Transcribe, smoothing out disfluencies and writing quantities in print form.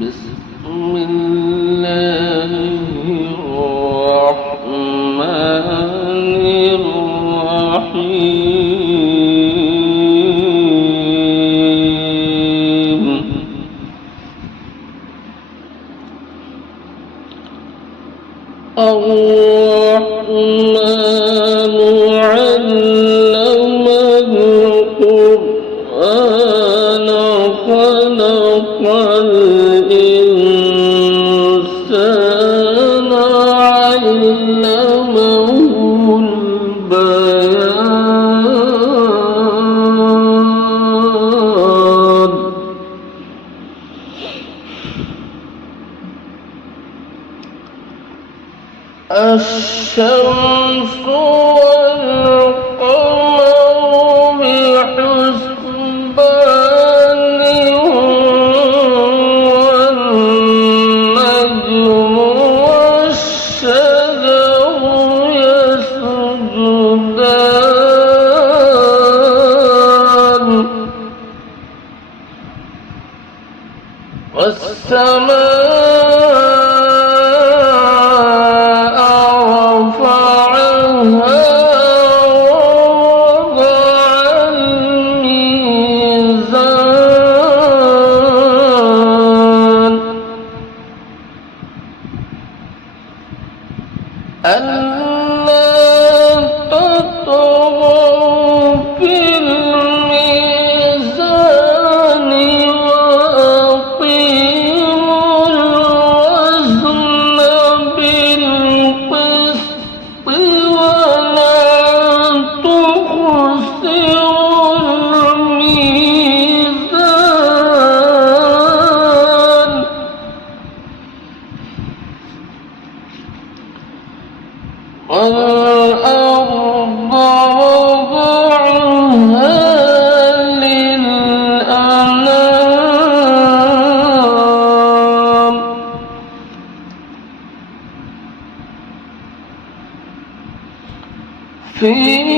بسم الله الرحمن الرحيم الرحمن علم القرآن خلق الإنسان علمه البيان الشمس والقمر بحسبان والنجم والشجر يسجدان والسماء رفعها ووضع الميزان ألا تطغوا في الميزان وأقيموا الوزن بالقسط ولا تخسروا الميزان والأرض وضعها للأنام فيها